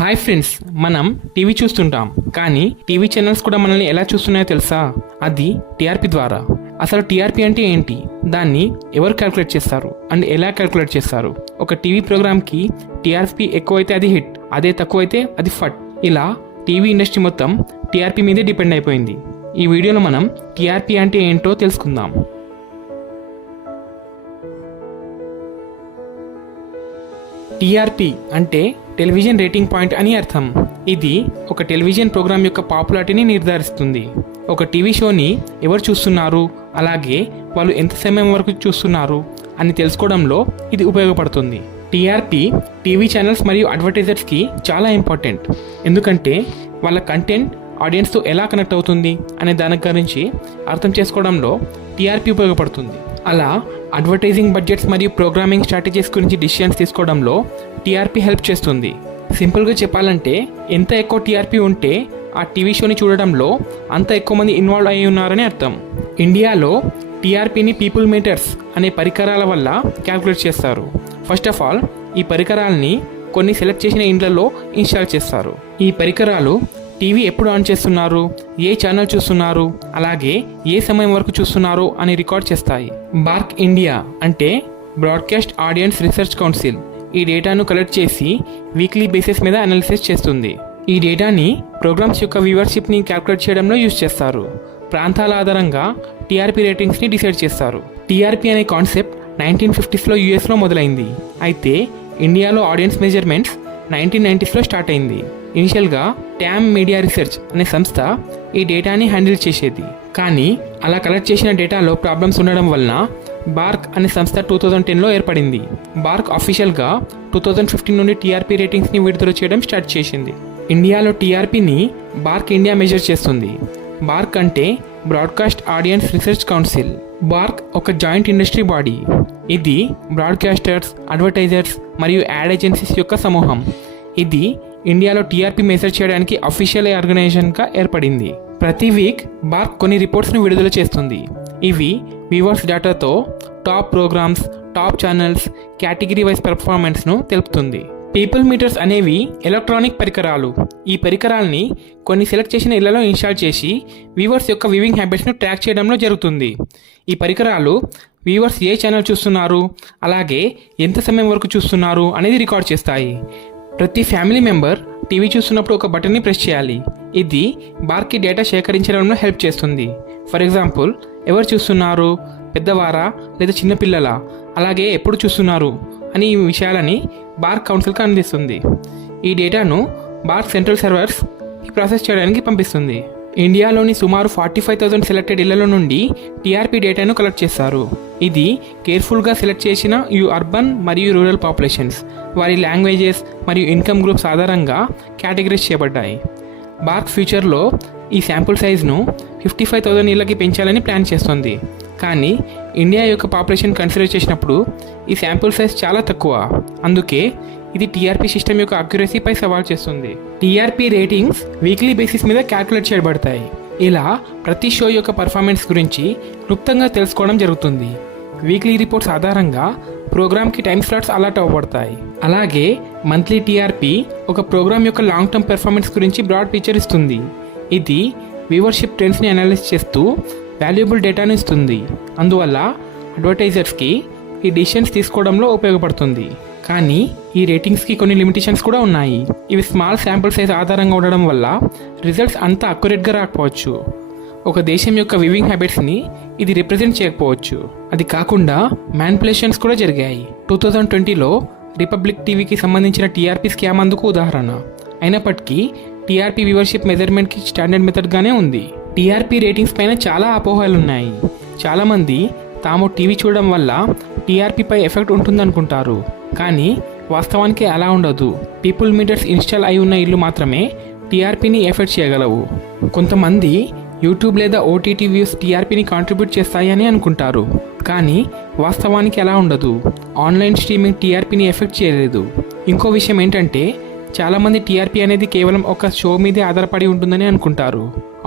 Hi friends, మనం TV చూస్తుంటాం. కానీ టీవీ ఛానల్స్ కూడా మనల్ని ఎలా చూస్తున్నాయో తెలుసా? అది టీఆర్పీ ద్వారా. అసలు టీఆర్పీ అంటే ఏంటి, దాన్ని ఎవరు క్యాల్కులేట్ చేస్తారు అండ్ ఎలా క్యాల్కులేట్ చేస్తారు? ఒక టీవీ ప్రోగ్రామ్కి టీఆర్పీ ఎక్కువైతే అది హిట్, అదే తక్కువైతే అది ఫట్. ఇలా టీవీ ఇండస్ట్రీ మొత్తం టీఆర్పీ మీదే డిపెండ్ అయిపోయింది. ఈ వీడియోలో మనం టీఆర్పీ అంటే ఏంటో తెలుసుకుందాం. టీఆర్పీ అంటే టెలివిజన్ రేటింగ్ పాయింట్ అని అర్థం. ఇది ఒక టెలివిజన్ ప్రోగ్రామ్ యొక్క పాపులారిటీని నిర్ధారిస్తుంది. ఒక టీవీ షోని ఎవరు చూస్తున్నారు, అలాగే వాళ్ళు ఎంత సమయం వరకు చూస్తున్నారు అని తెలుసుకోవడంలో ఇది ఉపయోగపడుతుంది. టీఆర్పీ టీవీ ఛానల్స్ మరియు అడ్వర్టైజర్స్కి చాలా ఇంపార్టెంట్. ఎందుకంటే వాళ్ళ కంటెంట్ ఆడియన్స్తో ఎలా కనెక్ట్ అవుతుంది అనే దాని గురించి అర్థం చేసుకోవడంలో టీఆర్పీ ఉపయోగపడుతుంది. అలా అడ్వర్టైజింగ్ బడ్జెట్స్ మరియు ప్రోగ్రామింగ్ స్ట్రాటజీస్ గురించి డిసిషన్స్ తీసుకోవడంలో టీఆర్పీ హెల్ప్ చేస్తుంది. సింపుల్గా చెప్పాలంటే ఎంత ఎక్కువ టీఆర్పీ ఉంటే ఆ టీవీ షోని చూడడంలో అంత ఎక్కువ మంది ఇన్వాల్వ్ అయి ఉన్నారని అర్థం. ఇండియాలో టీఆర్పీని పీపుల్ మీటర్స్ అనే పరికరాల వల్ల క్యాల్కులేట్ చేస్తారు. ఫస్ట్ ఆఫ్ ఆల్ ఈ పరికరాలని కొన్ని సెలెక్ట్ చేసిన ఇండ్లలో ఇన్స్టాల్ చేస్తారు. ఈ పరికరాలు టీవీ ఎప్పుడు ఆన్ చేస్తున్నారు, ఏ ఛానల్ చూస్తున్నారు, అలాగే ఏ సమయం వరకు చూస్తున్నారు అని రికార్డ్ చేస్తాయి. బార్క్ ఇండియా అంటే బ్రాడ్కాస్ట్ ఆడియన్స్ రీసెర్చ్ కౌన్సిల్ ఈ డేటాను కలెక్ట్ చేసి వీక్లీ బేసిస్ మీద అనాలిసిస్ చేస్తుంది. ఈ డేటాని ప్రోగ్రామ్స్ యొక్క వ్యూవర్షిప్ని క్యాల్కులేట్ చేయడంలో యూజ్ చేస్తారు. ప్రాంతాల ఆధారంగా టీఆర్పీ రేటింగ్స్ని డిసైడ్ చేస్తారు. టీఆర్పీ అనే కాన్సెప్ట్ 1950స్లో యూఎస్లో మొదలైంది. అయితే ఇండియాలో ఆడియన్స్ మెజర్మెంట్స్ 1990స్లో స్టార్ట్ అయింది. ఇనిషియల్గా ట్యామ్ మీడియా రీసెర్చ్ అనే సంస్థ ఈ డేటాని హ్యాండిల్ చేసేది. కానీ అలా కలెక్ట్ చేసిన డేటాలో ప్రాబ్లమ్స్ ఉండడం వలన బార్క్ అనే సంస్థ 2010లో ఏర్పడింది. బార్క్ అఫీషియల్గా 2015 నుండి టీఆర్పీ రేటింగ్స్ని విడుదల చేయడం స్టార్ట్ చేసింది. ఇండియాలో టీఆర్పీని బార్క్ ఇండియా మెజర్ చేస్తుంది. బార్క్ అంటే broadcast audience research council. BARC ఒక జాయింట్ ఇండస్ట్రీ బాడీ. ఇది బ్రాడ్కాస్టర్స్, అడ్వర్టైజర్స్ మరియు యాడ్ ఏజెన్సీస్ యొక్క సమూహం. ఇది ఇండియాలో టీఆర్పీ మెజర్ చేయడానికి అఫీషియల్ ఆర్గనైజేషన్గా ఏర్పడింది. ప్రతి వీక్ బార్క్ కొన్ని రిపోర్ట్స్ను విడుదల చేస్తుంది. ఇవి వ్యూవర్స్ డేటాతో top programs, top channels, category wise పెర్ఫార్మెన్స్ను తెలుపుతుంది. పీపుల్ మీటర్స్ అనేవి ఎలక్ట్రానిక్ పరికరాలు. ఈ పరికరాల్ని కొన్ని సెలెక్ట్ చేసిన ఇళ్లలో ఇన్స్టాల్ చేసి వ్యూవర్స్ యొక్క వ్యూవింగ్ హ్యాబిట్స్ను ట్రాక్ చేయడంలో జరుగుతుంది. ఈ పరికరాలు వ్యూవర్స్ ఏ ఛానల్ చూస్తున్నారు, అలాగే ఎంత సమయం వరకు చూస్తున్నారు అనేది రికార్డ్ చేస్తాయి. ప్రతి ఫ్యామిలీ మెంబర్ టీవీ చూస్తున్నప్పుడు ఒక బటన్ని ప్రెస్ చేయాలి. ఇది బార్కి డేటా సేకరించడంలో హెల్ప్ చేస్తుంది. ఫర్ ఎగ్జాంపుల్, ఎవరు చూస్తున్నారు, పెద్దవారా లేదా చిన్నపిల్లలా, అలాగే ఎప్పుడు చూస్తున్నారు అని ఈ విషయాలని బార్క్ కౌన్సిల్కి అందిస్తుంది. ఈ డేటాను బార్క్ సెంట్రల్ సర్వర్స్ ప్రాసెస్ చేయడానికి పంపిస్తుంది. ఇండియాలోని సుమారు 45,000 సెలెక్టెడ్ ఇళ్లలో నుండి టీఆర్పీ డేటాను కలెక్ట్ చేస్తారు. ఇది కేర్ఫుల్గా సెలెక్ట్ చేసిన అర్బన్ మరియు రూరల్ పాపులేషన్స్, వారి లాంగ్వేజెస్ మరియు ఇన్కమ్ గ్రూప్స్ ఆధారంగా కేటగిరైజ్ చేయబడ్డాయి. బార్క్ ఫ్యూచర్లో ఈ శాంపుల్ సైజ్ను 55,000 ఇళ్ళకి పెంచాలని ప్లాన్ చేస్తుంది. కానీ ఇండియా యొక్క పాపులేషన్ కన్సిడర్ చేసినప్పుడు ఈ శాంపుల్ సైజ్ చాలా తక్కువ. అందుకే ఇది టీఆర్పీ సిస్టమ్ యొక్క అక్యురసీపై సవాల్ చేస్తుంది. టీఆర్పీ రేటింగ్స్ వీక్లీ బేసిస్ మీద క్యాల్కులేట్ చేయబడతాయి. ఇలా ప్రతి షో యొక్క పర్ఫార్మెన్స్ గురించి క్లుప్తంగా తెలుసుకోవడం జరుగుతుంది. వీక్లీ రిపోర్ట్స్ ఆధారంగా ప్రోగ్రామ్కి టైమ్ స్లాట్స్ అలాట్ అవ్వబడతాయి. అలాగే మంత్లీ టీఆర్పీ ఒక ప్రోగ్రామ్ యొక్క లాంగ్ టర్మ్ పెర్ఫార్మెన్స్ గురించి బ్రాడ్ పిక్చర్ ఇస్తుంది. ఇది వ్యూవర్షిప్ ట్రెండ్స్ని అనలైజ్ చేస్తూ వాల్యుబుల్ డేటాను ఇస్తుంది. అందువల్ల అడ్వర్టైజర్స్కి ఈ డిసిషన్స్ తీసుకోవడంలో ఉపయోగపడుతుంది. కానీ ఈ రేటింగ్స్కి కొన్ని లిమిటేషన్స్ కూడా ఉన్నాయి. ఇవి స్మాల్ శాంపుల్ సైజ్ ఆధారంగా ఉండడం వల్ల రిజల్ట్స్ అంత అక్యురేట్గా రాకపోవచ్చు. ఒక దేశం యొక్క వివింగ్ హ్యాబిట్స్ని ఇది రిప్రజెంట్ చేయకపోవచ్చు. అది కాకుండా మ్యానిపులేషన్స్ కూడా జరిగాయి. 2020లో రిపబ్లిక్ టీవీకి సంబంధించిన టీఆర్పీ స్కామ్ అందుకు ఉదాహరణ. అయినప్పటికీ టీఆర్పీ వ్యూవర్షిప్ మెజర్మెంట్కి స్టాండర్డ్ మెథడ్గానే ఉంది. టీఆర్పీ రేటింగ్స్ పైన చాలా అపోహలున్నాయి. చాలామంది తాము టీవీ చూడడం వల్ల టీఆర్పీపై ఎఫెక్ట్ ఉంటుందనుకుంటారు. కానీ వాస్తవానికి అలా ఉండదు. పీపుల్ మీటర్స్ ఇన్స్టాల్ అయి ఉన్న ఇల్లు మాత్రమే టీఆర్పీని ఎఫెక్ట్ చేయగలవు. కొంతమంది యూట్యూబ్ లేదా ఓటీటీ వ్యూస్ టీఆర్పీని కాంట్రిబ్యూట్ చేస్తాయని అనుకుంటారు. కానీ వాస్తవానికి అలా ఉండదు. ఆన్లైన్ స్ట్రీమింగ్ టీఆర్పీని ఎఫెక్ట్ చేయలేదు. ఇంకో విషయం ఏంటంటే, చాలామంది టీఆర్పీ అనేది కేవలం ఒక షో మీదే ఆధారపడి ఉంటుందని అనుకుంటారు.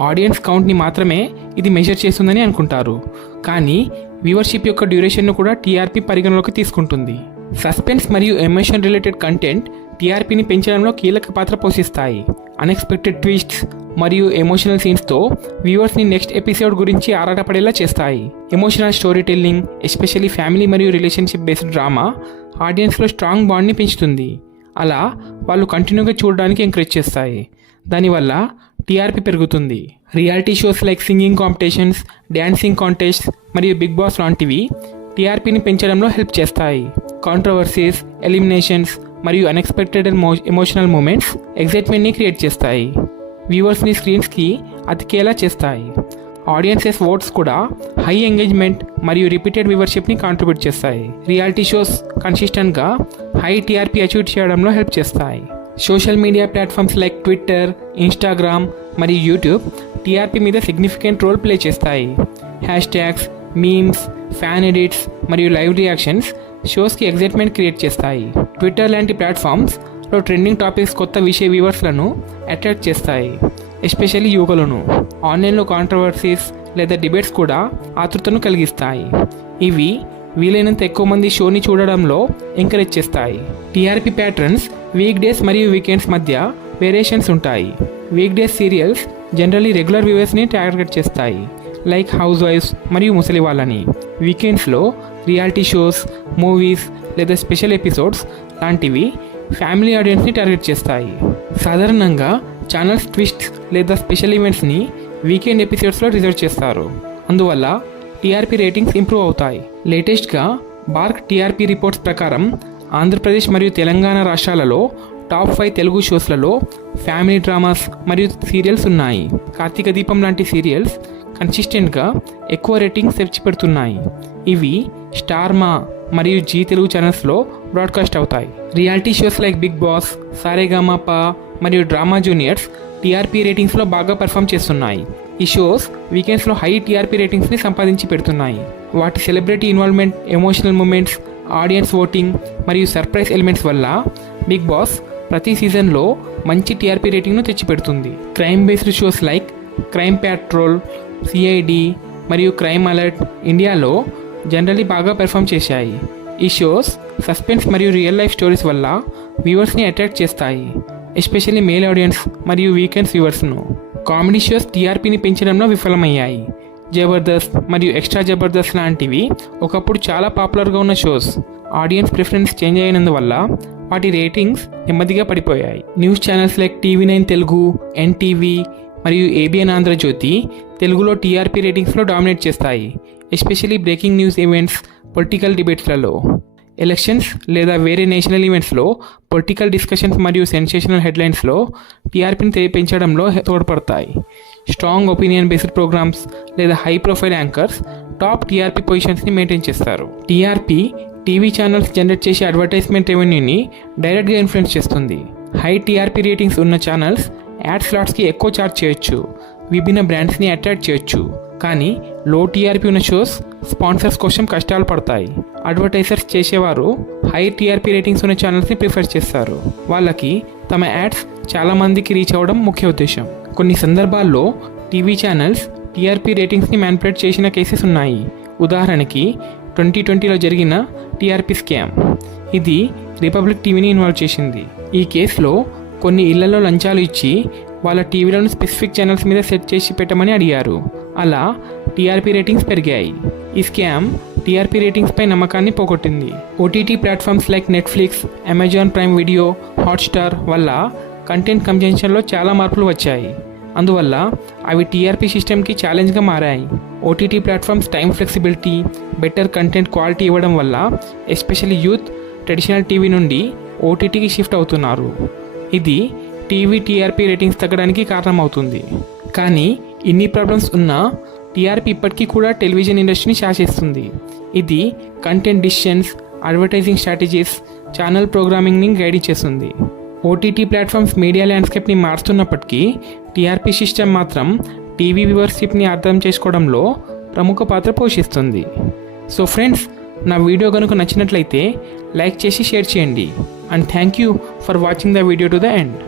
ఆడియన్స్ కౌంట్ని మాత్రమే ఇది మెజర్ చేస్తుందని అనుకుంటారు. కానీ వ్యూవర్షిప్ యొక్క డ్యూరేషన్ను కూడా టీఆర్పీ పరిగణలోకి తీసుకుంటుంది. సస్పెన్స్ మరియు ఎమోషన్ రిలేటెడ్ కంటెంట్ టీఆర్పీని పెంచడంలో కీలక పాత్ర పోషిస్తాయి. అన్ఎక్స్పెక్టెడ్ ట్విస్ట్స్ మరియు ఎమోషనల్ సీన్స్తో వ్యూవర్స్ని నెక్స్ట్ ఎపిసోడ్ గురించి ఆరాటపడేలా చేస్తాయి. Emotional story telling, especially family మరియు రిలేషన్షిప్ బేస్డ్ డ్రామా ఆడియన్స్లో స్ట్రాంగ్ బాండ్ని పెంచుతుంది. అలా వాళ్ళు కంటిన్యూగా చూడడానికి ఎంకరేజ్ చేస్తాయి. దానివల్ల టీఆర్పీ పెరుగుతుంది. Reality shows like singing competitions, dancing contest మరియు బిగ్ బాస్ లాంటివి టీఆర్పీని పెంచడంలో హెల్ప్ చేస్తాయి. కాంట్రవర్సీస్, ఎలిమినేషన్స్ మరియు అన్ఎక్స్పెక్టెడ్ ఎమోషనల్ మూమెంట్స్ ఎగ్జైట్మెంట్ని క్రియేట్ చేస్తాయి. వ్యూవర్స్ని స్క్రీన్స్కి అతికేలా చేస్తాయి. ఆడియన్సెస్ ఓట్స్ కూడా హై ఎంగేజ్మెంట్ మరియు రిపీటెడ్ వ్యూవర్షిప్ని కాంట్రిబ్యూట్ చేస్తాయి. రియాలిటీ షోస్ కన్సిస్టెంట్గా హై టీఆర్పీ అచీవ్ చేయడంలో హెల్ప్ చేస్తాయి. Social media platforms like Twitter, Instagram మరియు యూట్యూబ్ టీఆర్పీ మీద సిగ్నిఫికెంట్ రోల్ ప్లే చేస్తాయి. హ్యాష్ట్యాగ్స్, మీమ్స్, ఫ్యాన్ ఎడిట్స్ మరియు లైవ్ రియాక్షన్స్ షోస్కి ఎగ్జైట్మెంట్ క్రియేట్ చేస్తాయి. ట్విట్టర్ లాంటి ప్లాట్ఫామ్స్లో ట్రెండింగ్ టాపిక్స్ కొత్త విషయ వ్యూవర్స్లను అట్రాక్ట్ చేస్తాయి, ఎస్పెషల్లీ యువకులను. ఆన్లైన్లో కాంట్రవర్సీస్ లేదా డిబేట్స్ కూడా ఆతృతను కలిగిస్తాయి. ఇవి వీలైనంత ఎక్కువ మంది షోని చూడడంలో ఎంకరేజ్ చేస్తాయి. టీఆర్పీ ప్యాటర్న్స్ వీక్ డేస్ మరియు వీకెండ్స్ మధ్య వేరియేషన్స్ ఉంటాయి. Weekdays serials generally regular వ్యూవర్స్ని టార్గెట్ చేస్తాయి, లైక్ హౌస్ వైఫ్స్ మరియు ముసలి వాళ్ళని. వీకెండ్స్లో రియాలిటీ షోస్, మూవీస్ లేదా స్పెషల్ ఎపిసోడ్స్ లాంటివి ఫ్యామిలీ ఆడియన్స్ని టార్గెట్ చేస్తాయి. సాధారణంగా ఛానల్స్ ట్విస్ట్స్ లేదా స్పెషల్ ఈవెంట్స్ని వీకెండ్ ఎపిసోడ్స్లో రిజర్వ్ చేస్తారు. అందువల్ల టీఆర్పీ రేటింగ్స్ ఇంప్రూవ్ అవుతాయి. లేటెస్ట్గా బార్క్ టీఆర్పీ రిపోర్ట్స్ ప్రకారం ఆంధ్రప్రదేశ్ మరియు తెలంగాణ రాష్ట్రాలలో టాప్ 5 తెలుగు షోస్లలో ఫ్యామిలీ డ్రామాస్ మరియు సీరియల్స్ ఉన్నాయి. కార్తీక దీపం లాంటి సీరియల్స్ కన్సిస్టెంట్గా ఎక్కువ రేటింగ్స్ తెచ్చిపెడుతున్నాయి. ఇవి స్టార్ మా మరియు జీ తెలుగు ఛానల్స్లో బ్రాడ్కాస్ట్ అవుతాయి. Reality shows like Bigg Boss, Saregamapa మరియు డ్రామా జూనియర్స్ టీఆర్పీ రేటింగ్స్లో బాగా పర్ఫామ్ చేస్తున్నాయి. ఈ షోస్ వీకెండ్స్లో హై టీఆర్పీ రేటింగ్స్ని సంపాదించి పెడుతున్నాయి. వాటి celebrity involvement, emotional moments, audience voting మరియు సర్ప్రైజ్ ఎలిమెంట్స్ వల్ల బిగ్ బాస్ ప్రతి సీజన్లో మంచి టీఆర్పీ రేటింగ్ను తెచ్చిపెడుతుంది. Crime based shows like Crime Patrol, CID మరియు క్రైమ్ అలర్ట్ ఇండియాలో జనరల్లీ బాగా పెర్ఫామ్ చేశాయి. ఈ షోస్ సస్పెన్స్ మరియు రియల్ లైఫ్ స్టోరీస్ వల్ల వ్యూవర్స్ని అట్రాక్ట్ చేస్తాయి, ఎస్పెషల్లీ మేల్ ఆడియన్స్ మరియు వీకెండ్స్ వ్యూవర్స్ను. కామెడీ షోస్ టీఆర్పీని పెంచడంలో విఫలమయ్యాయి. జబర్దస్త్ మరియు ఎక్స్ట్రా జబర్దస్త్ లాంటివి ఒకప్పుడు చాలా పాపులర్గా ఉన్న షోస్ ఆడియన్స్ ప్రిఫరెన్స్ చేంజ్ అయినందువల్ల వాటి రేటింగ్స్ నెమ్మదిగా పడిపోయాయి. News channels like TV nine Telugu, NTV మరియు ఏబిఎన్ ఆంధ్రజ్యోతి తెలుగులో టీఆర్పీ రేటింగ్స్లో డామినేట్ చేస్తాయి, especially breaking news events, political డిబేట్స్లలో. ఎలక్షన్స్ లేదా వేరే నేషనల్ ఈవెంట్స్లో పొలిటికల్ డిస్కషన్స్ మరియు సెన్సేషనల్ హెడ్లైన్స్లో టీఆర్పీని పెంచడంలో తోడ్పడతాయి. స్ట్రాంగ్ ఒపీనియన్ బేస్డ్ ప్రోగ్రామ్స్ లేదా high profile anchors top TRP పొజిషన్స్ని మెయింటైన్ చేస్తారు. టీఆర్పీ టీవీ ఛానల్స్ జనరేట్ చేసే అడ్వర్టైజ్మెంట్ రెవెన్యూని డైరెక్ట్గా ఇన్ఫ్లుయెన్స్ చేస్తుంది. హై టీఆర్పీ రేటింగ్స్ ఉన్న ఛానల్స్ యాడ్ స్లాట్స్కి ఎక్కువ చార్జ్ చేయొచ్చు, విభిన్న బ్రాండ్స్ని అట్రాక్ట్ చేయొచ్చు. కానీ లో టీఆర్పీ ఉన్న షోస్ స్పాన్సర్స్ కోసం కష్టాలు పడతాయి. అడ్వర్టైజర్స్ చేసేవారు హై టీఆర్పీ రేటింగ్స్ ఉన్న ఛానల్స్ని ప్రిఫర్ చేస్తారు. వాళ్ళకి తమ యాడ్స్ చాలామందికి రీచ్ అవ్వడం ముఖ్య ఉద్దేశం. కొన్ని సందర్భాల్లో టీవీ ఛానల్స్ టీఆర్పీ రేటింగ్స్ని మ్యానిపులేట్ చేసిన కేసెస్ ఉన్నాయి. ఉదాహరణకి 2020లో జరిగిన టీఆర్పీ స్కామ్. ఇది రిపబ్లిక్ టీవీని ఇన్వాల్వ్ చేసింది. ఈ కేసులో కొన్ని ఇళ్లలో లంచాలు ఇచ్చి వాళ్ళ టీవీలను స్పెసిఫిక్ ఛానల్స్ మీద సెట్ చేసి పెట్టమని అడిగారు. అలా టీఆర్పీ రేటింగ్స్ పెరిగాయి. ఈ స్కామ్ టీఆర్పీ రేటింగ్స్పై నమ్మకాన్ని పోగొట్టింది. OTT platforms like Netflix, Amazon Prime video, Hotstar వల్ల కంటెంట్ కన్జంప్షన్లో చాలా మార్పులు వచ్చాయి. అందువల్ల అవి టీఆర్పీ సిస్టమ్కి ఛాలెంజ్గా మారాయి. OTT platforms time flexibility, better content quality ఇవ్వడం వల్ల ఎస్పెషల్లీ యూత్ ట్రెడిషనల్ టీవీ నుండి ఓటీటీకి షిఫ్ట్ అవుతున్నారు. ఇది టీవీ టీఆర్పీ రేటింగ్స్ తగ్గడానికి కారణమవుతుంది. కానీ ఇన్ని ప్రాబ్లమ్స్ ఉన్నా టీఆర్పీ ఇప్పటికీ కూడా టెలివిజన్ ఇండస్ట్రీని శాసిస్తుంది. ఇది content decisions, advertising strategies, channel ప్రోగ్రామింగ్ని గైడ్ చేస్తుంది. ఓటీటీ ప్లాట్ఫామ్స్ మీడియా ల్యాండ్స్కేప్ని మారుస్తున్నప్పటికీ టీఆర్పీ సిస్టమ్ మాత్రం టీవీ వ్యూవర్షిప్ని అర్థం చేసుకోవడంలో ప్రముఖ పాత్ర పోషిస్తుంది. సో ఫ్రెండ్స్, నా వీడియో కనుక నచ్చినట్లయితే లైక్ చేసి షేర్ చేయండి. And thank you for watching the video to the end.